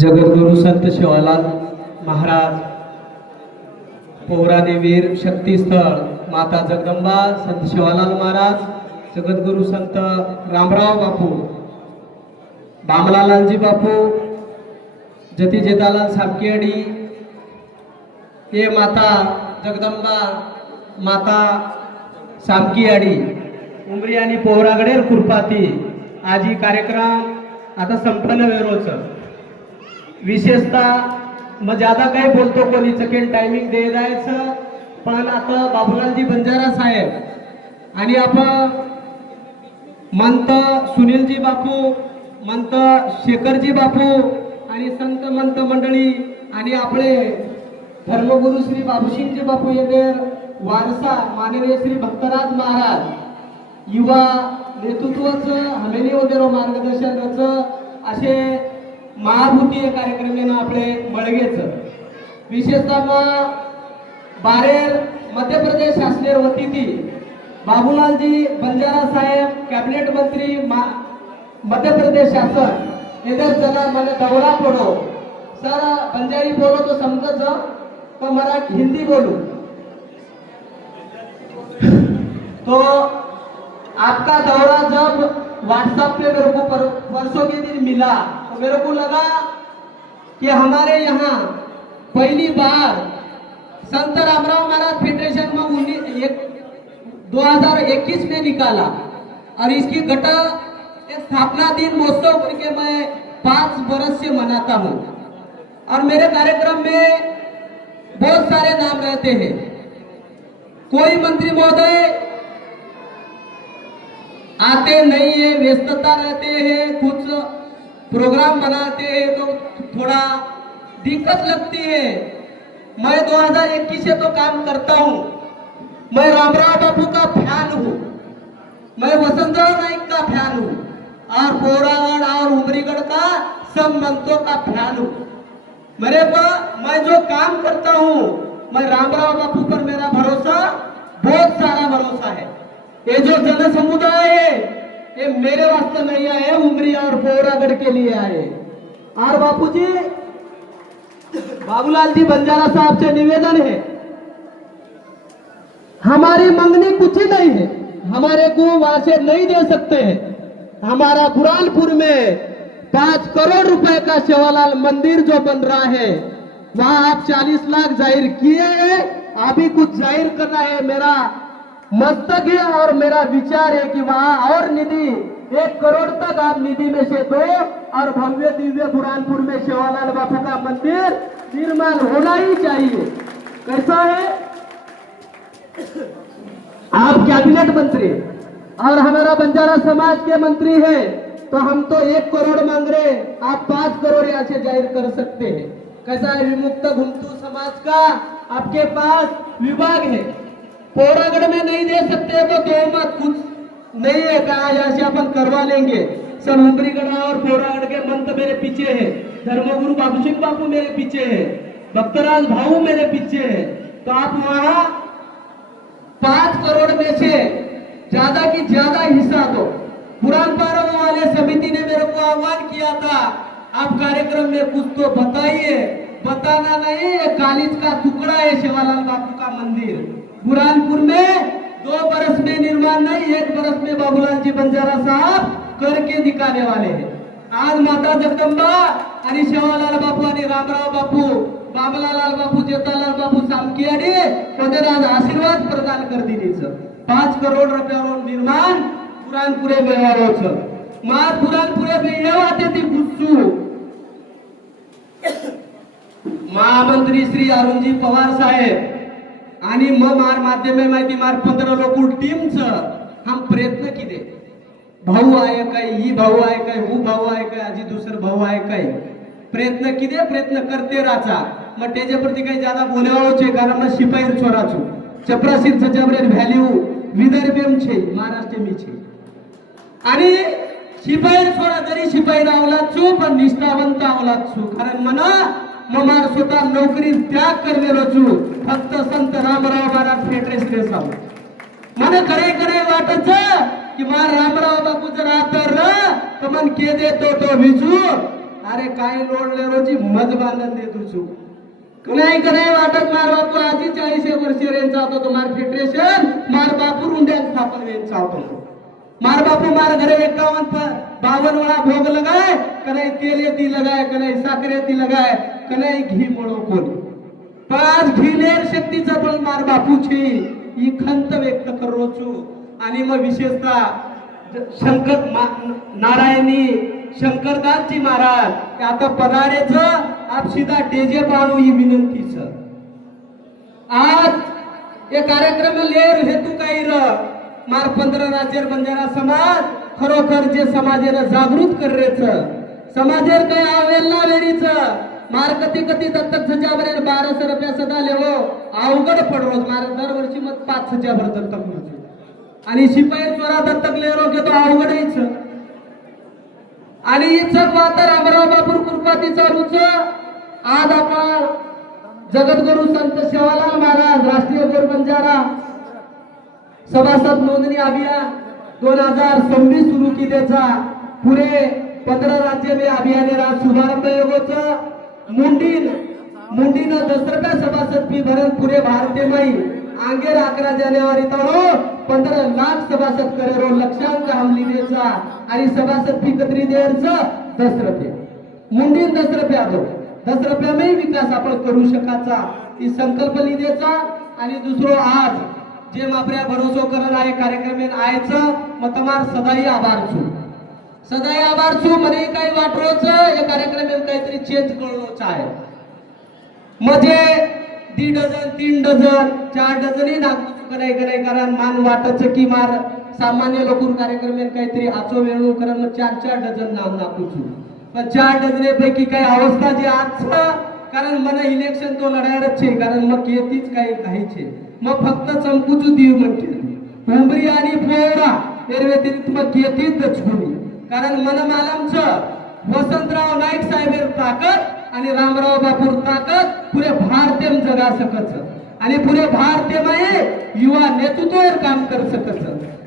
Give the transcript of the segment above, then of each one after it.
जगद्गुरु संत शिवालाल महाराज पौरादेवीर शक्तीस्थळ माता जगदंबा संत शिवालाल महाराज जगद्गुरु संत रामराव बापू बामलालालजी बापू जती जेतालाल सापकेडी हे माता जगदंबा माता सामकीआडी उमरी आणि पौरागडेर कृपाती आज ही कार्यक्रम आता संपन्न वेरोच विशेषतः मग ज्यादा काही बोलतो कोणी सेकंड टायमिंग दे जायचं पण आता बाबूलालजी बंजारा साहेब आणि आपण मंत सुनीलजी बापू मंत शेखरजी बापू आणि संत मंत मंडळी आणि आपले धर्मगुरु श्री बाबूसिंगजी बापू येदेर वारसा माननीय श्री भक्तराज महाराज युवा नेतृत्वाचं हमेनी वगैरे मार्गदर्शनाचं असे महाभूतीय कार्यक्रमेनं आपले मळगेच विशेषतः बारेर मध्य प्रदेश शासनेर वतीती बाबूलालजी बंजारा साहेब कैबिनेट मंत्री मध्य प्रदेश शासन इधर जना मैंने दौरा पड़ो सर बंजारी बोलो तो समझ तो मराठी हिंदी बोलूं तो आपका दौरा जब व्हाट्सएप पे मेरे को परसों के दिन मिला तो मेरे को लगा कि हमारे यहाँ पहली बार संत रामराव महाराज फेडरेशन में 2021 में निकाला और इसकी घटा स्थापना दिन महोत्सव करके मैं 5 बरस से मनाता हूँ और मेरे कार्यक्रम में बहुत सारे नाम रहते हैं। कोई मंत्री महोदय आते नहीं है, व्यस्तता रहते हैं, कुछ प्रोग्राम बनाते हैं तो थोड़ा दिक्कत लगती है। मैं 2021 से तो काम करता हूँ। मैं रामराव बापू का फैन हूँ, मैं वसंतराव नाइक का फैन हूँ और पौरागढ़ और उमरीगढ़ का सब मंत्रों का फैन हूँ। मेरे पर मैं जो काम करता हूँ मैं रामराव बापू पर मेरा भरोसा बहुत सारा भरोसा है। ये जो जन समुदाय है ये मेरे वास्ते नहीं आए, उमरी और पौरागढ़ के लिए आए। और बापूजी बाबूलाल जी बंजारा साहब से निवेदन है, हमारी मंगनी कुछ ही नहीं है, हमारे को वहां से नहीं दे सकते हैं। हमारा बुरहानपुर में 5 करोड़ रुपए का शिवालाल मंदिर जो बन रहा है वहां आप 40 लाख जाहिर किए हैं, अभी कुछ जाहिर करना है। मेरा मस्तक है और मेरा विचार है कि वहां और निधि 1 करोड़ तक आप निधि में से दो और भव्य दिव्य बुरहानपुर में शिवालाल बापू का मंदिर निर्माण होना ही चाहिए। कैसा है, आप कैबिनेट मंत्री और हमारा बंजारा समाज के मंत्री है तो हम तो 1 करोड़ मांग रहे, आप 5 करोड़ यहाँ से जाहिर कर सकते हैं। कैसा है, विमुक्त घुमतू समाज का आपके पास विभाग है, पौरागढ़ में नहीं दे सकते तो दो मत, कुछ नहीं है कहा यहाँ से अपन करवा लेंगे। सब उमरीगढ़ और पौरागढ़ के मंत्र मेरे पीछे है, धर्मगुरु बाबूसिंग बापू मेरे पीछे है, भक्तराज भाऊ मेरे पीछे है। तो आप वहां 5 करोड़ में से ज्यादा की ज्यादा हिस्सा दो। पुरान पारों वाले समिति ने मेरे को आह्वान किया था, आप कार्यक्रम में कुछ तो बताइए। बताना नहीं, कालीज का टुकड़ा है शिवालाल बापू का मंदिर बुरहानपुर में। 2 बरस में निर्माण नहीं, 1 बरस में बाबूलाल जी बंजारा साहब करके दिखाने वाले हैं। आज माता जगदंबा आणि शिवालाल बापू आणि रामराव बापू बाबलालाल बापू जेतालाल बापू सामकीआडी आज आशीर्वाद प्रदान कर दिलीच 5 करोड़ रुपयावर निर्माण पुराणपुरे व्यवहारोच मार पुराणपुरे व्यवहार ती गुच्चू महामंत्री श्री अरुणजी पवार साहेब आणि मार माध्यमे माहिती मार 15 लोक टीमच हम प्रयत्न किती भाऊ आहे काय, ही भाऊ आहे काय, हू भाऊ आहे काय, आजी दुसर भाऊ आहे काय, प्रयत्न किती प्रयत्न करते राचा। मग त्याच्याप्रती काही ज्यादा बोलावं छे कारण मग शिपाई छोरा छू चपरासीर सजाबरेर व्हॅल्यू विदर्भेम छे महाराष्ट्र मी छे आणि शिपाई छोरा जरी शिपाई आवलात छू पण निष्ठावंत आवलात छू कारण मना ममार स्वतः नोकरी त्याग करलेलो छू फक्त संत रामराव महाराज फेडरेशन साहेब મને करे करे वाटच कि मार रामराव बापू जर आतर तो मन के दे तो विजू अरे काय लोडले रोजी मज बांधत दे तुझू कनाई कनाई वाटत मार बापू आधी 40 वर्ष रेंचा होतो तो मार फेडरेशन मार बापू रुंड्या स्थापन रेंचा होतो मार बापू मार घरे 51-52 वाला भोग लगाए कनाई तेल येती लगाए कनाई साखर येती लगाए कनाई घी मोळो कोणी पाच घिलेर शक्तीचा बळ मार बापूची ही खंत व्यक्त करो छु आणि मग विशेषतः शंकर नारायणी शंकरदासजी महाराज आता पधारेच आप सीधा डेजे पाणू ही विनंती सर आज ये कार्यक्रम लेर हेतू काही र मार 15 राज्य बंजारा समाज खरोखर जे समाजेला जागृत करेच समाजेर काय आवेल ना वेरीच मार कती कती दत्तक सजावरे 1200 रुपया सदा लेवो अवघड पडरोज मार दरवर्षी मग 5 सजावर दत्तक म्हणजे आणि शिपाई चोरा दत्तक लेरो घेतो अवघडच आणि इच्छक वातर अमराव बापूर कृपाती चालूच आज आपण जगद्गुरु संत सेवालाल महाराज राष्ट्रीय गोर बंजारा सभासद नोंदणी अभियान 2026 सुरू केल्याचा पुरे 15 राज्य में अभियान शुभारंभ योगोचा मुंडीन 10 रुपया सभासद फी भरण पुरे भारतीय माई आंगेर 11 जानेवारी तारो 15 लाख सभासद करेरो लक्षांक हम लिहिण्याचा आणि सभासद फी कतरी द्यायचं 10 रुपये मुंडीन 10 रुपया दो 10 रुपया में विकास आपण करू शकाचा ही संकल्प लिहिण्याचा आणि दुसरो आज जे आपल्या भरोसा करत आहे कार्यक्रम आयचं मग तमार सदाई आभार छु मने काही वाटरोच या कार्यक्रम काहीतरी चेंज करणोच आहे म्हणजे 1.5 डझन 3 डझन 4 डझनही नागपूर नाही कारण मान वाटच की मार सामान्य लोकूर कार्यक्रम काहीतरी आचो वेळू कारण मग 4 डझन नाम नागपूर पण 4 डझनेपैकी काही अवस्था जे आज कारण मला इलेक्शन तो लढायच छे कारण मग येतीच काही छे मग फक्त चंपूचू देव म्हणते उंबरी आणि पोळा त्या व्यतिरिक्त मग येतीच दचकुनी कारण मन मालमचं वसंतराव नाईक साहेब ताकद आणि रामराव बापूर ताकद पुरे भारतीय जगा सकच आणि पुरे भारतीय माये युवा नेतृत्वावर काम कर सकच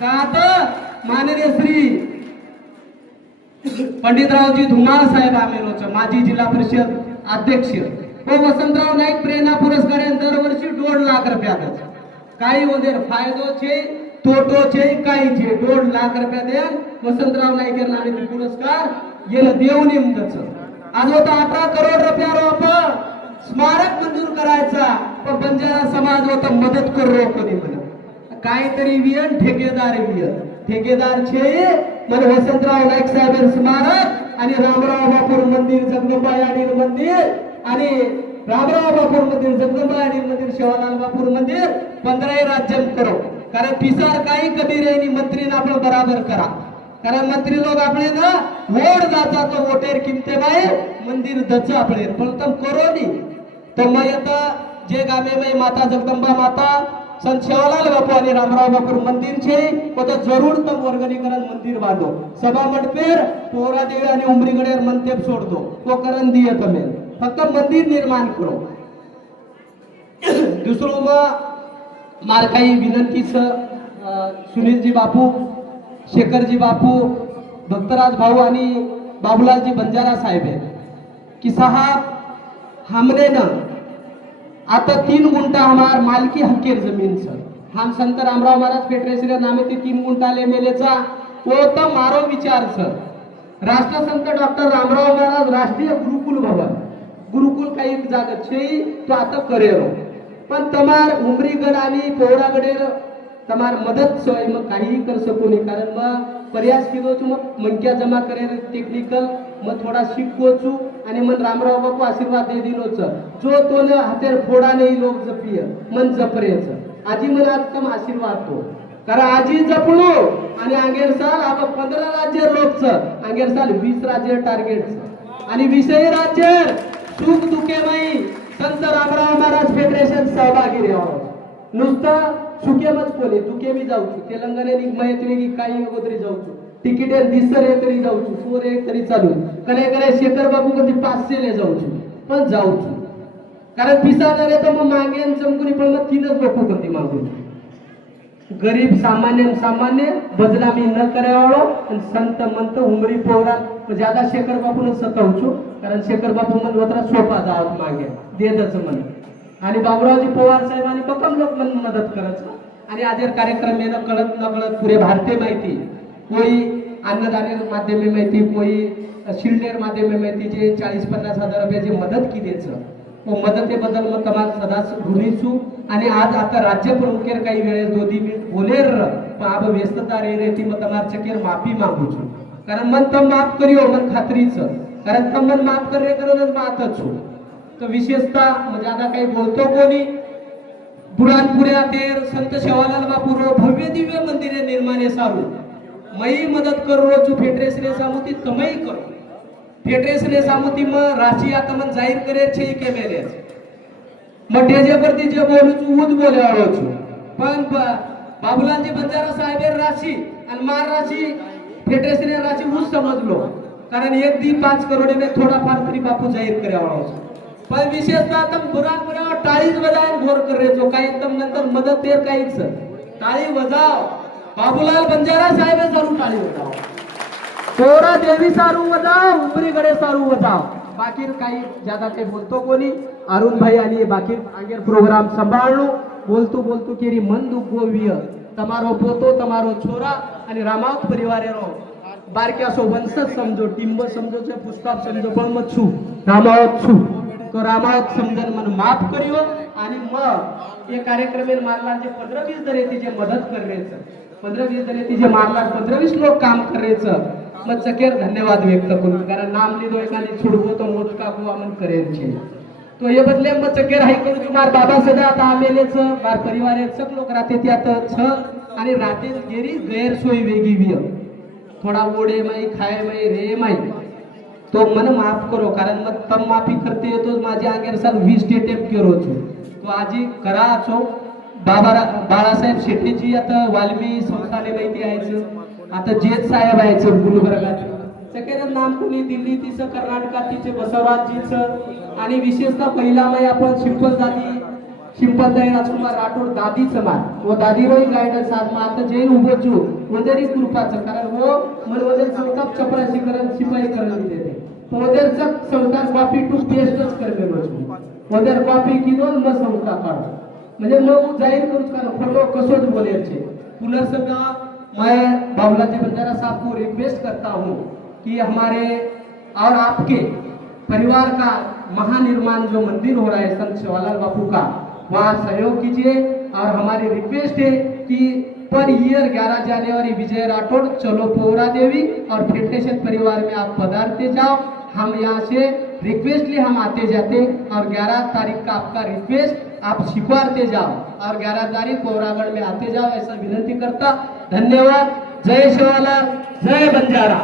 का तर माननीय श्री पंडितरावजी धुमाळ साहेब आमेरोच माजी जिल्हा परिषद अध्यक्ष व वसंतराव नाईक प्रेरणा पुरस्कार दरवर्षी 1.5 लाख रुपयाच काही वगैरे फायदो छे तोटो छे काही छे 1.5 लाख रुपया दे वसंतराव नाईक नावे पुरस्कार गेला देवनी मुदच आज होता 18 करोड रुपया आपण स्मारक मंजूर करायचा पण बंजारा समाज होता मदत करू कोणी म्हणे काहीतरी वियन ठेकेदार छे मन वसंतराव नाईक साहेब स्मारक आणि रामराव बापूर मंदिर जगदंबायाडी मंदिर आणि रामराव बापूर मंदिर जगदंबायाडी मंदिर शिवालाल बापूर मंदिर 15 राज्यम करो कारण पिसार काही कधी रेनी मंत्री आपण बराबर करा कारण मंत्री लोक आपले ना वोट जाता तो वोटेर किमते बाय मंदिर दच आपले पण तम करो नी तो मयता जे गामे में माता जगदंबा माता संत शिवालाल बापू आणि रामराव बापूर मंदिर छे तो जरूर तम वर्गणीकरण मंदिर बांधो सभा मंडपेर पोरा देवी आणि उमरीगडेर मंतेप सोड दो तो करण दिए तमे फक्त मंदिर निर्माण करो दुसरो मार काही विनंती सुनीलजी बापू शेखरजी बापू भक्तराज भाऊ आणि बाबूलालजी बंजारा साहेब है कि साहब हमने न आता 3 गुंठा हमार मालकी हक्केर जमीन सर हम संत रामराव महाराज फेडरेशन नामे ते 3 गुंठा ले मेलेचा वो तो मारो विचार सर राष्ट्रसंत डॉक्टर रामराव महाराज राष्ट्रीय गुरुकुल भवन गुरुकुल काही जागा छे तो आता करेरो पण तमार उमरीगड आणि पोवरागडेर तमार मदत सोय मग काही कर सको नहीं कारण मग प्रयास किदो छु मग मंक्या जमा करेल टेक्निकल मग थोडा शिकको छु आणि मन रामराव बापू आशीर्वाद दे दिनोच जो तोल हातेर फोडा नाही लोक जपिय मन जपरेच आजी मन आज तम आशीर्वाद तो कारण आजी जपणो आणि आंगेर साल आप 15 राज्य लोकच आंगेर साल 20 राज्य टार्गेट आणि 20 राज्य सुख दुखे माई संत रामराव महाराज फेडरेशन सहभागी राहो नुसता सुकेमच कोले तुके मी जाऊ छु तेलंगणे निगमयत्री की काही वगैरे जाऊ छु तिकीट दिसर एक तरी जाऊ छु सोर एक तरी चालू करे शेखर बाबू कधी 500 ले जाऊ छु पण जाऊ छु कारण पिसाने रे तो मग मागेन चमकुनी पण मग 3च लोक कधी मागून गरीब सामान्य बदनामी न करावाळो आणि संत मंत उमरी पोरा ज्यादा शेखर बापून सतवू છું कारण शेखर बापू मन वतरा सोपा जावत मागे देतच मन आणि बाबूरावजी पवार साहेब आणि बकम लोक मन मदत करायचं आणि आजर कार्यक्रम येणं कळत न कळत पुरे भारतीय माहिती कोई अन्नदान माध्यमे माहिती कोई शिल्डेर माध्यमे माहिती जे 40-50 हजार रुपयाची मदत की द्यायचं वो मदतीबद्दल मग तमाम सदाच ऋणीचू आणि आज आता राज्य प्रमुखेर काही वेळेस 2 मिनिट बोलेर पण अब व्यस्तता रे ती मग तमार चकेर माफी मागू છું कारण मन तम माफ करियो मन खात्रीच कारण तम मन माफ करे करूनच मातच છું तो विशेषतः म्हणजे आता काही बोलतो कोणी बुरानपुऱ्या तेर संत शेवालाल बापूरो भव्य दिव्य मंदिरे निर्माणे सारू मई मदत करू छु फेडरेशन सामुती तमई करो फेडरेशन सामुती म राशी आता मन जाहीर करे छे के मेरे म टेजे परती जे बोलू छु उद बोले आलो छु पण बाबूलालजी बंजारा साहेब राशी आणि मार राशी फेडरेशन राशी उस समजलो कारण एक दी 5 करोड़ ने थोड़ा फार तरी बापू जाहीर करे आलो छु पण विशेषतः तम बुरानपुऱ्यावर टाळीच बजावून घोर करे जो काही तम नंतर मदत तेर काहीच टाळी बजाव बाबूलाल बंजारा साहेब जरूर टाळी बजाव कोरा देवी सारू बजाव उमरीगडे सारू बजाव बाकी काही ज्यादा काही बोलतो कोणी अरुण भाई आणि बाकी आगेर प्रोग्राम संभाळलो बोलतो बोलतो केरी मन दुख गोविय તમારો પોતો તમારો છોરા અને રામાવત પરિવારેનો બારક્યા સો વંશજ સમજો ટીમ્બ સમજો છે પુષ્પાપ સમજો પણ મત છું રામાવત છું તો રામાવત સમજन मन माफ करियो आणि मग हे कार्यक्रमेर मारला जे 15-20 दरेती जे मदत कररेचं 15-20 दरेती जे मारला 15-20 लोक काम कररेचं मग चकेर धन्यवाद व्यक्त करू कारण नाम लिधो एकाने छुडवो तो मोठका बुवा मन करेल छे तो ये बदले मग चकेर हाई करू मार बाबा सदा आता आमेलेच मार परिवारे सब लोक राहते त्यात छ आणि राते गेरी गैरसोय वेगी विय थोडा ओढे माई खाय माई रे माई तो मन माफ करो कारण मग तम माफी करते तो माझ्या आगेर साल 20 टेप केरो छु तो आजी करा छो बाळासाहेब शेट्टीजी आता वाल्मी संस्थाने माहिती आहेच आता जेत साहेब आहेच गुलबर्गात सगळ्यांना नाम कोणी दिल्ली तिचं कर्नाटकातीचे बसवराजजीचं आणि विशेषतः पहिला माई आपण शिंपलदाई राजकुमार राठोड दादीचं मार व दादीरोही गायडन्स आज मग आता जैन उभं छु वंदरी कृपाचं कारण वो मन वंदर संताप चपराशीकरण शिपाईकरण देते वंदर चक संताप कॉपी टू पेस्टच करमे छु वंदर कॉपी किनोन म संस्था काढ म्हणजे मग जाहीर करूच कारण फलो कसोच बोले छे पुनर्सगा मैं बाबूलाल बंजारा साहब को रिक्वेस्ट करता हूँ कि हमारे और आपके परिवार का महानिर्माण जो मंदिर हो रहा है संत शेवालाल बापू का वहाँ सहयोग कीजिए और हमारी रिक्वेस्ट है कि पर ईयर 11 जनवरी विजय राठौड़ चलो पोरा देवी और फेडरेशन परिवार में आप पधारते जाओ हम यहाँ से रिक्वेस्टली हम आते जाते और 11 तारीख का आपका रिक्वेस्ट आप स्वीकारते जाओ और 11 तारीख कोरागढ़ में आते जाओ ऐसा विनती करता धन्यवाद जय शेवालाल जय बंजारा।